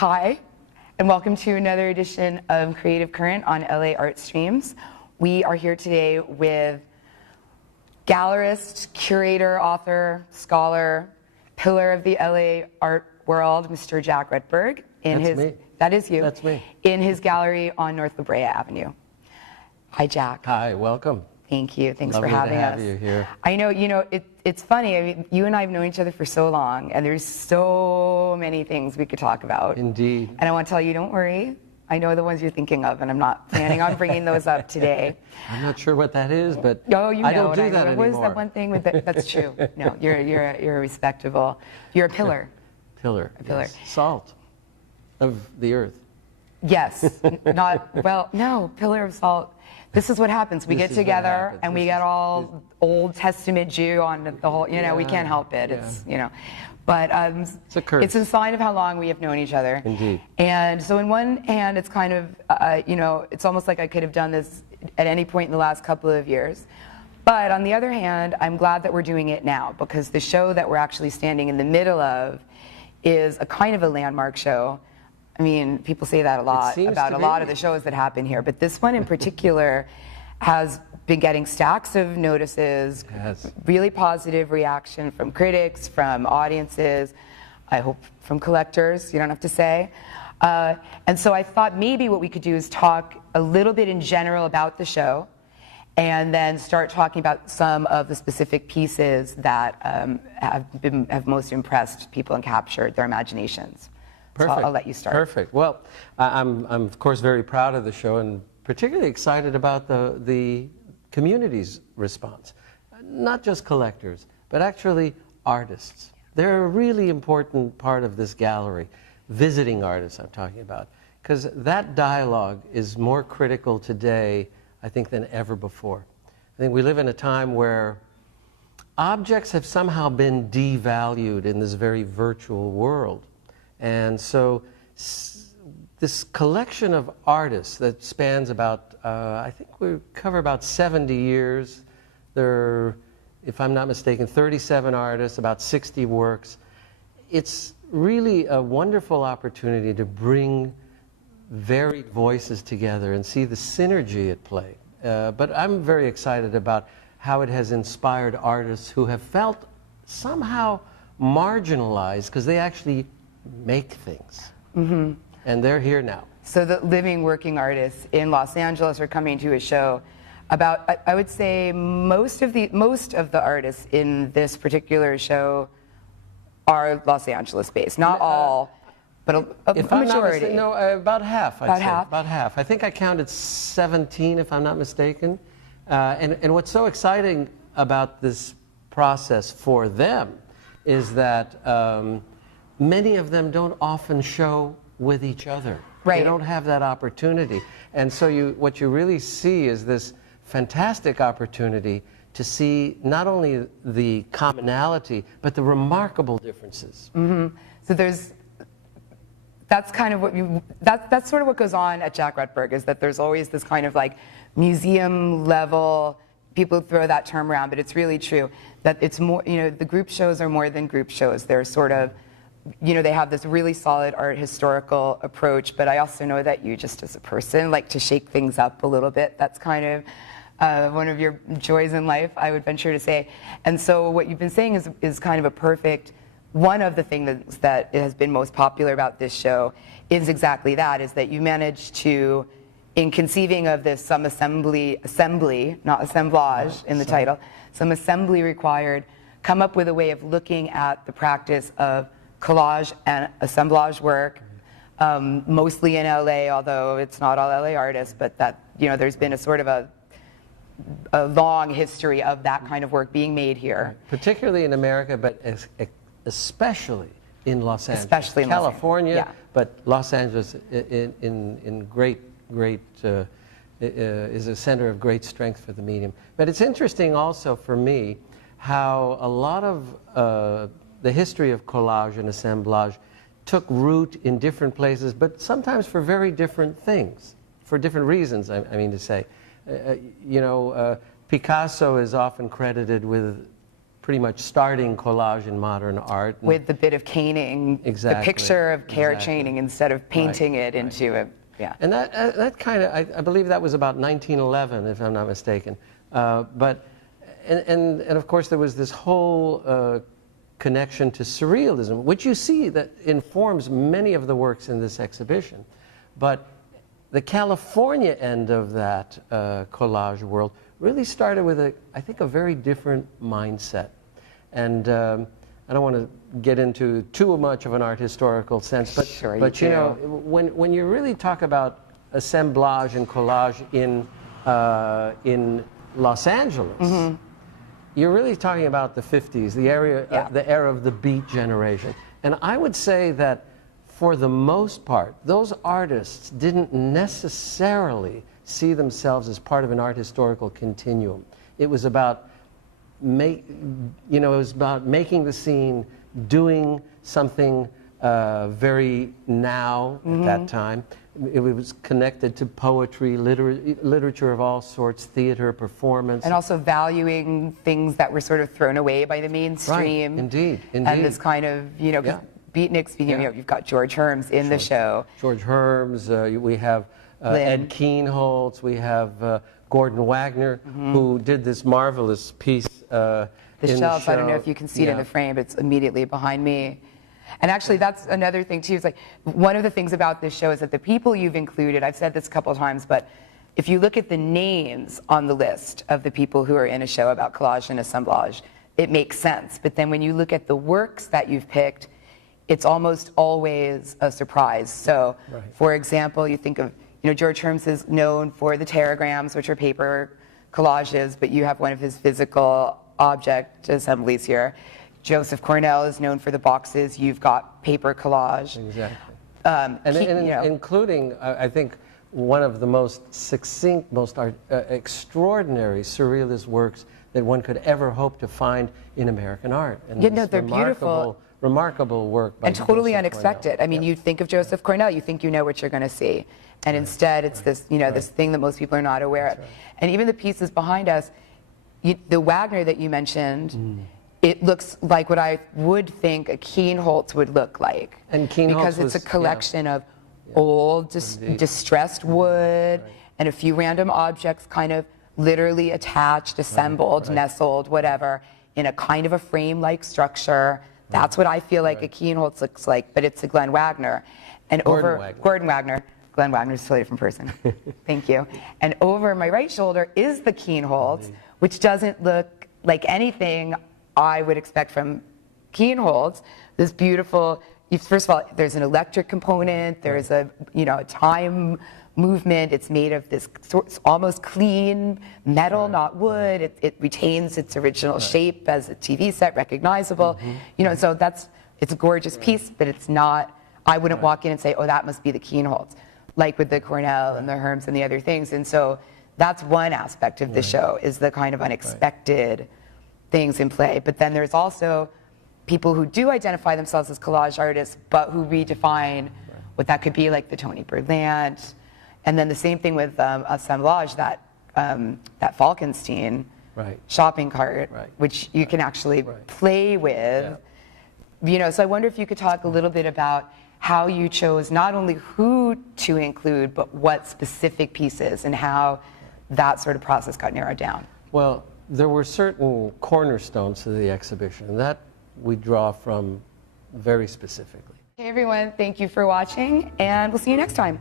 Hi, and welcome to another edition of Creative Current on laARTstreams. We are here today with gallerist, curator, author, scholar, pillar of the LA art world, Mr. Jack Rutberg. That's me. That is you. That's me. In his gallery on North La Brea Avenue. Hi, Jack. Hi, welcome. Thank you. Thanks Lovely for having to have us. you here. I know, it's funny. I mean, you and I have known each other for so long, and there's so many things we could talk about. Indeed. And I want to tell you, don't worry. I know the ones you're thinking of, and I'm not planning on bringing those up today. I'm not sure what that is, but Oh, you know, I don't do that what anymore. is that one thing with that's true? No, you're respectable. You're a pillar. Pillar. A pillar. Yes. Salt of the earth. Yes. No, pillar of salt. This is what happens. We get together and we get all Old Testament Jew on the whole, we can't help it. Yeah. It's, but It's a curse. it's a sign of how long we have known each other. Indeed. And so in one hand, it's kind of, it's almost like I could have done this at any point in the last couple of years. But on the other hand, I'm glad that we're doing it now, because the show that we're actually standing in the middle of is a kind of a landmark show. I mean, people say that a lot about a lot of the shows that happen here, but this one in particular has been getting stacks of notices, really positive reaction from critics, from audiences, I hope from collectors, you don't have to say. And so I thought maybe what we could do is talk a little bit in general about the show, and then start talking about some of the specific pieces that have most impressed people and captured their imaginations. Perfect. So I'll let you start. Perfect. Well, I'm of course very proud of the show and particularly excited about the community's response. Not just collectors, but actually artists. They're a really important part of this gallery. Visiting artists I'm talking about. Because that dialogue is more critical today, I think, than ever before. I think we live in a time where objects have somehow been devalued in this very virtual world. And so this collection of artists that spans about, I think we cover about 70 years. There are, if I'm not mistaken, 37 artists, about 60 works. It's really a wonderful opportunity to bring varied voices together and see the synergy at play. But I'm very excited about how it has inspired artists who have felt somehow marginalized because they actually make things. Mm-hmm. And they're here now. So the living, working artists in Los Angeles are coming to a show about, I would say most of the artists in this particular show are Los Angeles based. Not all, but a majority. About half, I'd say. Half? About half. I think I counted 17, if I'm not mistaken. And what's so exciting about this process for them is that many of them don't often show with each other. Right. They don't have that opportunity. And so what you really see is this fantastic opportunity to see not only the commonality, but the remarkable differences. Mm-hmm. So that's kind of that's sort of what goes on at Jack Rutberg, is that there's always this kind of like museum level, people throw that term around, but it's really true, that it's more, the group shows are more than group shows. They're sort of, they have this really solid art historical approach, but I also know that you just as a person like to shake things up a little bit. That's kind of one of your joys in life, I would venture to say. And so what you've been saying is kind of a perfect, one of the things that has been most popular about this show is exactly that, is that you managed to, in conceiving of this some assembly, not assemblage in the title, some assembly required, come up with a way of looking at the practice of collage and assemblage work, mostly in LA, although it's not all LA artists, but that, there's been a sort of a long history of that kind of work being made here. Particularly in America, but especially in Los Angeles. Especially in California, Los Angeles, yeah. But Los Angeles in great is a center of great strength for the medium. But it's interesting also for me how a lot of the history of collage and assemblage took root in different places, but sometimes for very different things, for different reasons, I mean to say. Picasso is often credited with pretty much starting collage in modern art. And with the bit of caning, Exactly, the picture of carrot exactly. chaining instead of painting it into a, yeah. And that kind of, I believe that was about 1911, if I'm not mistaken. And of course there was this whole connection to surrealism, which you see that informs many of the works in this exhibition. But the California end of that collage world really started with, I think, a very different mindset. And I don't want to get into too much of an art historical sense, but, sure but you know, when you really talk about assemblage and collage in Los Angeles, you're really talking about the 50s, the era of the Beat generation. And I would say that for the most part, those artists didn't necessarily see themselves as part of an art historical continuum. It was about making the scene, doing something very now at that time. It was connected to poetry, literature of all sorts, theater, performance. And also valuing things that were sort of thrown away by the mainstream. Right. Indeed. And this kind of, you know, beatnik, speaking of, you've got George Herms in the show. George Herms, we have Ed Keenholz, we have Gordon Wagner, who did this marvelous piece the shelves, I don't know if you can see it in the frame, but it's immediately behind me. And actually, that's another thing, too. It's like, one of the things about this show is that the people you've included, I've said this a couple of times, but if you look at the names on the list of the people who are in a show about collage and assemblage, it makes sense. But then when you look at the works that you've picked, it's almost always a surprise. So, for example, you think of, you know, George Herms is known for the teragrams, which are paper collages, but you have one of his physical object assemblies here. Joseph Cornell is known for the boxes. You've got paper collage. Exactly. Including, I think, one of the most succinct, most extraordinary surrealist works that one could ever hope to find in American art. And they're beautiful. Remarkable work by and totally Joseph unexpected. Cornell. I mean, you think of Joseph Cornell, you think you know what you're going to see. And instead, it's this, you know, this thing that most people are not aware of. And even the pieces behind us, the Wagner that you mentioned, it looks like what I would think a Keenholz would look like. And Keenholz because it's a collection of old, distressed wood, and a few random objects kind of literally attached, assembled, nestled, whatever, in a kind of a frame-like structure. That's what I feel like a Keenholz looks like, but it's a Glenn Wagner. And Gordon Wagner. Glenn Wagner's a totally different person. Thank you. And over my right shoulder is the Keenholz, which doesn't look like anything I would expect from Keenholz. This beautiful, first of all, there's an electric component, there's a, you know, a time movement. It's made of this almost clean metal, not wood. It retains its original shape as a TV set, recognizable. You know, so it's a gorgeous piece, but it's not, I wouldn't walk in and say, oh, that must be the Keenholz, like with the Cornell and the Herms and the other things. And so that's one aspect of the show, is the kind of unexpected things in play. But then there's also people who do identify themselves as collage artists, but who redefine what that could be, like the Tony Berlant. And then the same thing with assemblage, that Falkenstein shopping cart, which you can actually play with. You know, so I wonder if you could talk a little bit about how you chose not only who to include, but what specific pieces, and how that sort of process got narrowed down. Well, there were certain cornerstones to the exhibition, and that we draw from very specifically. Hey everyone, thank you for watching, and we'll see you next time.